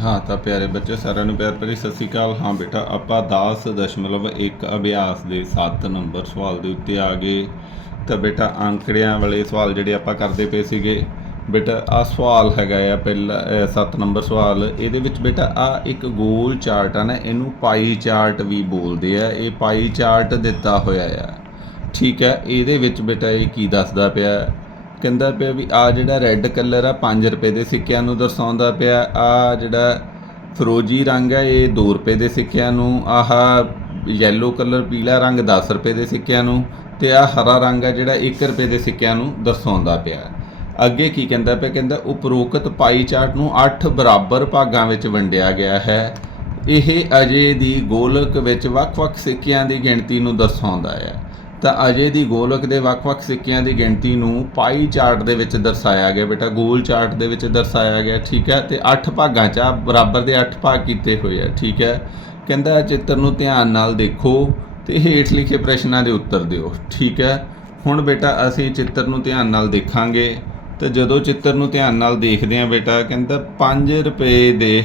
ਹਾਂ ਤਾਂ ਪਿਆਰੇ ਬੱਚੇ ਸਾਰਿਆਂ ਨੂੰ ਪਿਆਰ ਭਰੀ ਸਤਿ ਸ਼੍ਰੀ ਅਕਾਲ। ਹਾਂ ਬੇਟਾ, ਆਪਾਂ 10.1 ਅਭਿਆਸ ਦੇ 7 ਨੰਬਰ ਸਵਾਲ ਦੇ ਉੱਤੇ ਆ ਗਏ। ਤਾਂ ਬੇਟਾ, ਅੰਕੜਿਆਂ ਵਾਲੇ ਸਵਾਲ ਜਿਹੜੇ ਆਪਾਂ ਕਰਦੇ ਪਏ ਸੀਗੇ। ਬੇਟਾ, ਆ ਸਵਾਲ ਹੈਗਾ ਆ ਪਹਿਲਾ 7 ਨੰਬਰ ਸਵਾਲ। ਇਹਦੇ ਵਿੱਚ ਬੇਟਾ, ਆ ਇੱਕ ਗੋਲ ਚਾਰਟ ਆ ਨਾ, ਇਹਨੂੰ ਪਾਈ ਚਾਰਟ ਵੀ ਬੋਲਦੇ ਆ। ਇਹ ਪਾਈ ਚਾਰਟ ਦਿੱਤਾ ਹੋਇਆ ਆ। ਠੀਕ ਹੈ ਇਹਦੇ ਵਿੱਚ ਬੇਟਾ ਇਹ ਕੀ ਦੱਸਦਾ ਪਿਆ? ਕਹਿੰਦਾ ਪਿਆ ਵੀ ਆ ਜਿਹੜਾ ਰੈੱਡ ਕਲਰ ਆ 5 ਰੁਪਏ ਦੇ ਸਿੱਕਿਆਂ ਨੂੰ ਦਰਸਾਉਂਦਾ ਪਿਆ। ਆ ਜਿਹੜਾ ਫਰੋਜੀ ਰੰਗ ਹੈ ਇਹ 2 ਰੁਪਏ ਦੇ ਸਿੱਕਿਆਂ ਨੂੰ। ਆਹ ਯੈਲੋ ਕਲਰ ਪੀਲਾ ਰੰਗ 10 ਰੁਪਏ ਦੇ ਸਿੱਕਿਆਂ ਨੂੰ। ਤੇ ਆ ਹਰਾ ਰੰਗ ਹੈ ਜਿਹੜਾ 1 ਰੁਪਏ ਦੇ ਸਿੱਕਿਆਂ ਨੂੰ ਦਰਸਾਉਂਦਾ ਪਿਆ। ਅੱਗੇ ਕੀ ਕਹਿੰਦਾ ਪਿਆ? ਕਹਿੰਦਾ, ਉਪਰੋਕਤ ਪਾਈ ਚਾਰਟ ਨੂੰ 8 ਬਰਾਬਰ ਭਾਗਾਂ ਵਿੱਚ ਵੰਡਿਆ ਗਿਆ ਹੈ। ਇਹ ਅਜੇ ਦੀ ਗੋਲਕ ਵਿੱਚ ਵੱਖ-ਵੱਖ ਸਿੱਕਿਆਂ ਦੀ ਗਿਣਤੀ ਨੂੰ ਦਰਸਾਉਂਦਾ ਹੈ। ਤਾਂ ਅਜੇ ਦੀ ਗੋਲਕ ਦੇ ਵੱਖ-ਵੱਖ ਸਿੱਕਿਆਂ ਦੀ ਗਿਣਤੀ ਨੂੰ ਪਾਈ ਚਾਰਟ ਦੇ ਵਿੱਚ ਦਰਸਾਇਆ ਗਿਆ ਬੇਟਾ, ਗੋਲ ਚਾਰਟ ਦੇ ਵਿੱਚ ਦਰਸਾਇਆ ਗਿਆ, ਠੀਕ ਹੈ? ਤੇ 8 ਭਾਗਾਂ 'ਚ ਆ, ਬਰਾਬਰ ਦੇ 8 ਭਾਗ ਕੀਤੇ ਹੋਏ ਆ, ਠੀਕ ਹੈ? ਕਹਿੰਦਾ ਚਿੱਤਰ ਨੂੰ ਧਿਆਨ ਨਾਲ ਦੇਖੋ ਤੇ ਹੇਠ ਲਿਖੇ ਪ੍ਰਸ਼ਨਾਂ ਦੇ ਉੱਤਰ ਦਿਓ, ਠੀਕ ਹੈ? ਹੁਣ ਬੇਟਾ, ਅਸੀਂ ਚਿੱਤਰ ਨੂੰ ਧਿਆਨ ਨਾਲ ਦੇਖਾਂਗੇ। ਤੇ ਜਦੋਂ ਚਿੱਤਰ ਨੂੰ ਧਿਆਨ ਨਾਲ ਦੇਖਦੇ ਆ ਬੇਟਾ, ਕਹਿੰਦਾ 5 ਰੁਪਏ ਦੇ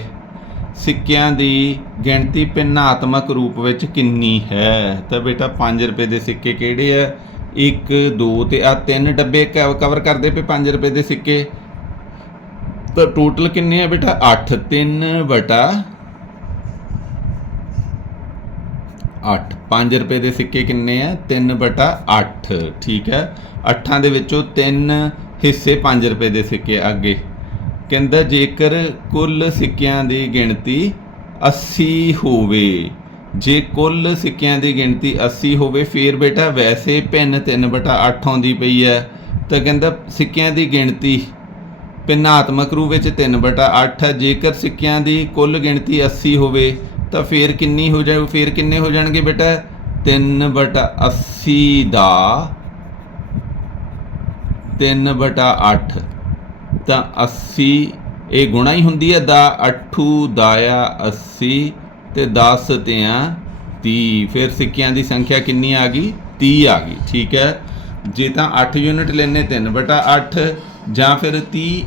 ਸਿੱਕਿਆਂ ਦੀ ਗਿਣਤੀ ਭਿੰਨਾਤਮਕ ਰੂਪ ਵਿੱਚ ਕਿੰਨੀ ਹੈ? ਤਾਂ ਬੇਟਾ 5 ਰੁਪਏ ਦੇ ਸਿੱਕੇ ਕਿਹੜੇ ਆ? 1 2 ਤੇ ਆ ਤਿੰਨ ਡੱਬੇ ਕਵਰ ਕਰਦੇ ਪਏ 5 ਰੁਪਏ ਦੇ ਸਿੱਕੇ। ਤਾਂ ਟੋਟਲ ਕਿੰਨੇ ਆ ਬੇਟਾ? 8 3 ਬਟਾ 8 5 ਰੁਪਏ ਦੇ ਸਿੱਕੇ ਕਿੰਨੇ ਆ? 3 ਬਟਾ 8 ਠੀਕ ਹੈ। 8 ਦੇ ਵਿੱਚੋਂ 3 ਹਿੱਸੇ 5 ਰੁਪਏ ਦੇ ਸਿੱਕੇ ਅੱਗੇ। ਕਹਿੰਦਾ, ਜੇਕਰ ਕੁੱਲ ਸਿੱਕਿਆਂ ਦੀ ਗਿਣਤੀ 80 ਹੋਵੇ, ਜੇ ਕੁੱਲ ਸਿੱਕਿਆਂ ਦੀ ਗਿਣਤੀ 80 ਹੋਵੇ, ਫੇਰ ਬੇਟਾ ਵੈਸੇ ਭਿੰਨ 3 ਬਟਾ 8 ਆਉਂਦੀ ਪਈ ਹੈ। ਤਾਂ ਕਹਿੰਦਾ, ਸਿੱਕਿਆਂ ਦੀ ਗਿਣਤੀ ਭਿੰਨਾਤਮਕ ਰੂਪ ਵਿੱਚ 3 ਬਟਾ 8 ਹੈ। ਜੇਕਰ ਸਿੱਕਿਆਂ ਦੀ ਕੁੱਲ ਗਿਣਤੀ 80 ਹੋਵੇ, ਤਾਂ ਫੇਰ ਕਿੰਨੀ ਹੋ ਜਾਊ, ਫੇਰ ਕਿੰਨੇ ਹੋ ਜਾਣਗੇ ਬੇਟਾ? 3 ਬਟਾ 80 ਦਾ 3 ਬਟਾ 8 ਤਾਂ 80 ਇਹ ਗੁਣਾ ਹੀ ਹੁੰਦੀ ਹੈ, ਦਾ 8 ਦਾਇਆ 80 ਤੇ 10 ਤਿਆਂ 30 ਫਿਰ ਸਿੱਕਿਆਂ ਦੀ ਸੰਖਿਆ ਕਿੰਨੀ ਆ ਗਈ? 30 ਆ ਗਈ, ਠੀਕ ਹੈ। ਜੇ ਤਾਂ 8 ਯੂਨਿਟ ਲੈਣੇ 3 ਬਟਾ 8 ਜਾਂ ਫਿਰ 30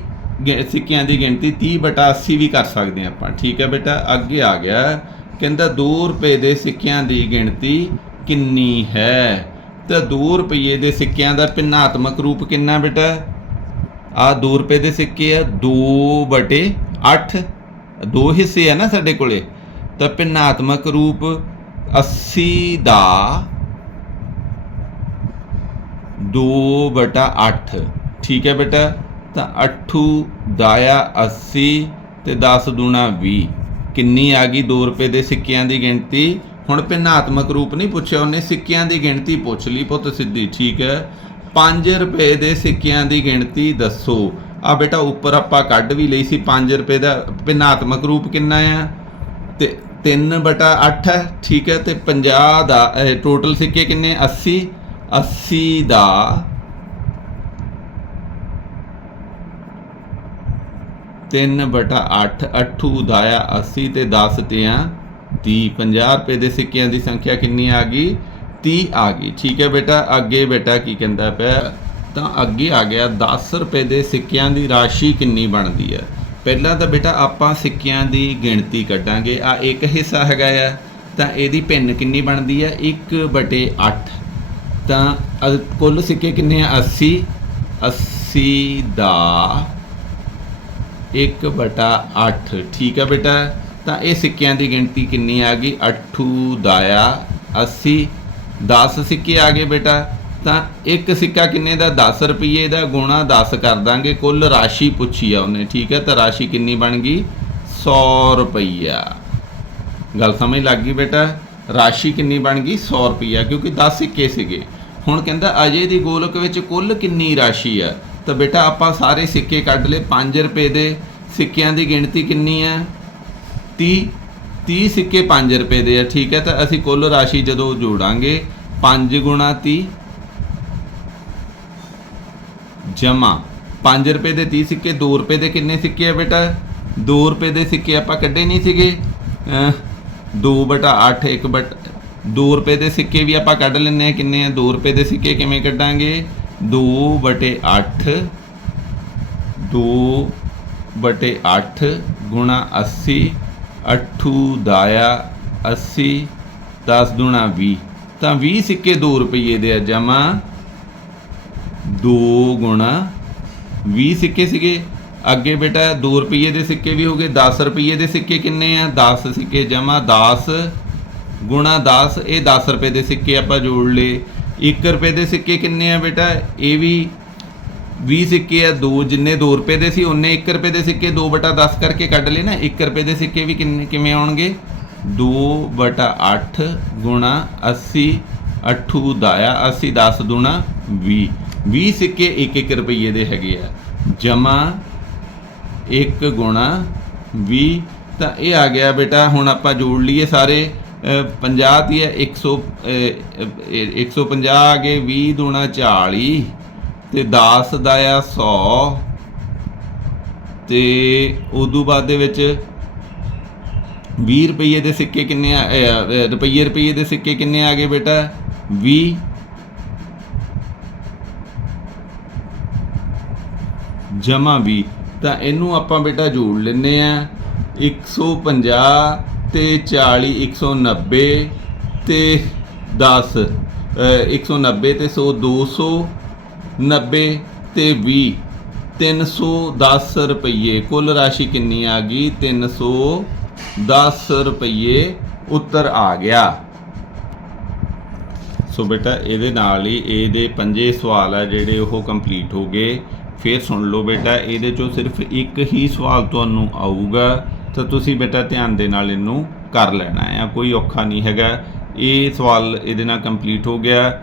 ਗਿ- ਸਿੱਕਿਆਂ ਦੀ ਗਿਣਤੀ 30 ਬਟਾ 80 ਵੀ ਕਰ ਸਕਦੇ ਹਾਂ ਆਪਾਂ। ਠੀਕ ਹੈ ਬੇਟਾ, ਅੱਗੇ ਆ ਗਿਆ। ਕਹਿੰਦਾ 2 ਰੁਪਏ ਦੇ ਸਿੱਕਿਆਂ ਦੀ ਗਿਣਤੀ ਕਿੰਨੀ ਹੈ? ਤਾਂ 2 ਰੁਪਏ ਦੇ ਸਿੱਕਿਆਂ ਦਾ ਭਿੰਨਾਤਮਕ ਰੂਪ ਕਿੰਨਾ ਬੇਟਾ? ਆ 2 ਰੁਪਏ ਦੇ ਸਿੱਕੇ ਆ 2 ਬਟੇ 8 ਦੋ ਹਿੱਸੇ ਆ ਨਾ ਸਾਡੇ ਕੋਲੇ। ਤਾਂ ਭਿੰਨਾਤਮਕ ਰੂਪ 80 ਦਾ 2 ਬਟਾ 8 ਠੀਕ ਹੈ ਬੇਟਾ? ਤਾਂ 8 ਦਾਇਆ 80 ਤੇ 10 ਦੂਣਾ 20 ਕਿੰਨੀ ਆ ਗਈ 2 ਰੁਪਏ ਦੇ ਸਿੱਕਿਆਂ ਦੀ ਗਿਣਤੀ? ਹੁਣ ਭਿੰਨਾਤਮਕ ਰੂਪ ਨਹੀਂ ਪੁੱਛਿਆ ਉਹਨੇ, ਸਿੱਕਿਆਂ ਦੀ ਗਿਣਤੀ ਪੁੱਛ ਲਈ ਪੁੱਤ ਸਿੱਧੀ, ਠੀਕ ਹੈ? 5 ਰੁਪਏ ਦੇ ਸਿੱਕਿਆਂ ਦੀ ਗਿਣਤੀ ਦੱਸੋ। ਆ ਬੇਟਾ, ਉੱਪਰ ਆਪਾਂ ਕੱਢ ਵੀ ਲਈ ਸੀ 5 ਰੁਪਏ ਦਾ, ਭਿੰਨਾਤਮਕ ਰੂਪ ਕਿੰਨਾ ਆ? ਤੇ 3 ਬਟਾ 8 ਹੈ, ਠੀਕ ਹੈ, ਤੇ 50 ਦਾ ਟੋਟਲ ਸਿੱਕੇ ਕਿੰਨੇ? 80 80 ਦਾ ਤਿੰਨ ਬਟਾ 8 8 ਉਦਾਇਆ 80 ਤੇ 10 ਤਿਆਂ 30 50 ਰੁਪਏ ਦੇ ਸਿੱਕਿਆਂ ਦੀ ਸੰਖਿਆ ਕਿੰਨੀ ਆ ਗਈ? 30 ਆ ਗਈ। ਠੀਕ ਹੈ ਬੇਟਾ, ਅੱਗੇ ਬੇਟਾ ਕੀ ਕਹਿੰਦਾ ਪਿਆ? ਤਾਂ ਅੱਗੇ ਆ ਗਿਆ 10 ਰੁਪਏ ਦੇ ਸਿੱਕਿਆਂ ਦੀ ਰਾਸ਼ੀ ਕਿੰਨੀ ਬਣਦੀ ਹੈ? ਪਹਿਲਾਂ ਤਾਂ ਬੇਟਾ ਆਪਾਂ ਸਿੱਕਿਆਂ ਦੀ ਗਿਣਤੀ ਕੱਢਾਂਗੇ। ਆ ਇੱਕ ਹਿੱਸਾ ਹੈਗਾ ਆ, ਤਾਂ ਇਹਦੀ ਭਿੰਨ ਕਿੰਨੀ ਬਣਦੀ ਹੈ? 1 ਬਟੇ 8 ਤਾਂ ਕੁੱਲ ਸਿੱਕੇ ਕਿੰਨੇ ਆ? 80 80 ਦਾ 1 ਬਟਾ 8 ਠੀਕ ਹੈ ਬੇਟਾ, ਤਾਂ ਇਹ ਸਿੱਕਿਆਂ ਦੀ ਗਿਣਤੀ ਕਿੰਨੀ ਆ ਗਈ? 8 ਦਾਇਆ 80 10 ਸਿੱਕੇ ਆ ਗਏ ਬੇਟਾ, ਤਾਂ ਇੱਕ ਸਿੱਕਾ ਕਿੰਨੇ ਦਾ? 10 ਰੁਪਏ ਦਾ ਗੁਣਾ 10 ਕਰ ਦਾਂਗੇ, ਕੁੱਲ ਰਾਸ਼ੀ ਪੁੱਛੀ ਆ ਉਹਨੇ, ਠੀਕ ਹੈ? ਤਾਂ ਰਾਸ਼ੀ ਕਿੰਨੀ ਬਣ ਗਈ? 100 ਰੁਪਈਆ। ਗੱਲ ਸਮਝ ਲੱਗ ਗਈ ਬੇਟਾ? ਰਾਸ਼ੀ ਕਿੰਨੀ ਬਣ ਗਈ? 100 ਰੁਪਈਆ, ਕਿਉਂਕਿ 10 ਸਿੱਕੇ ਸੀਗੇ। ਹੁਣ ਕਹਿੰਦਾ ਅਜੇ ਦੀ ਗੋਲਕ ਵਿੱਚ ਕੁੱਲ ਕਿੰਨੀ ਰਾਸ਼ੀ ਆ? ਤਾਂ ਬੇਟਾ ਆਪਾਂ ਸਾਰੇ ਸਿੱਕੇ ਕੱਢ ਲਏ 5 ਰੁਪਏ ਦੇ ਸਿੱਕਿਆਂ ਦੀ ਗਿਣਤੀ ਕਿੰਨੀ ਆ? 30 30 ਸਿੱਕੇ 5 ਰੁਪਏ ਦੇ ਆ, ਠੀਕ ਹੈ, ਤਾਂ ਅਸੀਂ ਕੁੱਲ ਰਾਸ਼ੀ ਜਦੋਂ ਜੋੜਾਂਗੇ 5 ਗੁਣਾ 30 ਜਮਾ। 5 ਰੁਪਏ ਦੇ 30 ਸਿੱਕੇ 2 ਰੁਪਏ ਦੇ ਕਿੰਨੇ ਸਿੱਕੇ ਆ ਬੇਟਾ? 2 ਰੁਪਏ ਦੇ ਸਿੱਕੇ ਆਪਾਂ ਕੱਢੇ ਨਹੀਂ ਸੀਗੇ। 2 ਬਟਾ 8 1 ਬਟ 2 ਰੁਪਏ ਦੇ ਸਿੱਕੇ ਵੀ ਆਪਾਂ ਕੱਢ ਲੈਂਦੇ ਆ ਕਿੰਨੇ ਆ? 2 ਰੁਪਏ ਦੇ ਸਿੱਕੇ ਕਿਵੇਂ ਕੱਢਾਂਗੇ? 2 ਬਟੇ 8 2 ਬਟੇ 8 ਗੁਣਾ 80 ਅੱਠੂ ਦਾਇਆ 80 10 ਦੁਣਾ 20 ਤਾਂ 20 ਸਿੱਕੇ 2 ਰੁਪਏ ਦੇ ਆ ਜਮਾ। 2 ਗੁਣਾ 20 ਸਿੱਕੇ ਸੀਗੇ। ਅੱਗੇ ਬੇਟਾ 2 ਰੁਪਏ ਦੇ ਸਿੱਕੇ ਵੀ ਹੋ ਗਏ। 10 ਰੁਪਏ ਦੇ ਸਿੱਕੇ ਕਿੰਨੇ ਆ? 10 ਸਿੱਕੇ ਜਮਾ। 10 ਗੁਣਾ 10 ਇਹ 10 ਰੁਪਏ ਦੇ ਸਿੱਕੇ ਆਪਾਂ ਜੋੜ ਲਏ। 1 ਰੁਪਏ ਦੇ ਸਿੱਕੇ ਕਿੰਨੇ ਆ ਬੇਟਾ? ਇਹ ਵੀ 20 ਸਿੱਕੇ ਆ ਦੋ ਜਿੰਨੇ 2 ਰੁਪਏ ਦੇ ਸੀ ਉਹਨੇ 1 ਰੁਪਏ ਦੇ ਸਿੱਕੇ 2 ਬਟਾ 10 ਕਰਕੇ ਕੱਢ ਲਏ ਨਾ 1 ਰੁਪਏ ਦੇ ਸਿੱਕੇ ਵੀ ਕਿਵੇਂ ਆਉਣਗੇ? 2 ਬਟਾ 8 ਗੁਣਾ 80 ਅੱਠੂ ਦਾਇਆ 80 10 ਦੁਣਾ 20 20 ਸਿੱਕੇ 1 1 ਰੁਪਏ ਦੇ ਹੈਗੇ ਆ। ਜਮਾ 1 ਗੁਣਾ 20 ਤਾਂ ਇਹ ਆ ਗਿਆ ਬੇਟਾ ਹੁਣ ਆਪਾਂ ਜੋੜ ਲਈਏ ਸਾਰੇ ਅ, 50 ਦੀ ਹੈ 100 ਅ, ਅ, 150 ਆ ਗਏ 20 ਦੁਣਾ 40 ਤੇ 10 ਦਾ ਆ 100 ਤੇ ਉਦੋਂ ਬਾਅਦ ਦੇ ਵਿੱਚ 20 ਰੁਪਏ ਦੇ ਸਿੱਕੇ ਕਿੰਨੇ ਆ ਅ, ਅ, ਰੁਪਈਏ ਰੁਪਈਏ ਦੇ ਸਿੱਕੇ ਕਿੰਨੇ ਆ ਗਏ ਬੇਟਾ? 20 ਜਮਾ 20 ਤਾਂ ਇਹਨੂੰ ਆਪਾਂ ਬੇਟਾ ਜੋੜ ਲੈਨੇ ਆ 150 ਤੇ 40 190 ਤੇ 10 ਅ, 190 ਤੇ 100 290 ਤੇ 20 310 ਰੁਪਏ ਕੁੱਲ ਰਾਸ਼ੀ ਕਿੰਨੀ ਆ ਗਈ? 310 ਰੁਪਏ ਉੱਤਰ ਆ ਗਿਆ। ਸੋ ਬੇਟਾ, ਇਹਦੇ ਨਾਲ ਹੀ ਇਹਦੇ ਪੰਜੇ ਸਵਾਲ ਆ ਜਿਹੜੇ ਉਹ ਕੰਪਲੀਟ ਹੋ ਗਏ। ਫਿਰ ਸੁਣ ਲਓ ਬੇਟਾ, ਇਹਦੇ ਚੋਂ ਸਿਰਫ ਇੱਕ ਹੀ ਸਵਾਲ ਤੁਹਾਨੂੰ ਆਊਗਾ। ਤਾਂ ਤੁਸੀਂ ਬੇਟਾ ਧਿਆਨ ਦੇ ਨਾਲ ਇਹਨੂੰ ਕਰ ਲੈਣਾ ਹੈ ਕੋਈ ਔਖਾ ਨਹੀਂ ਹੈਗਾ। ਇਹ ਸਵਾਲ ਇਹਦੇ ਨਾਲ ਕੰਪਲੀਟ ਹੋ ਗਿਆ।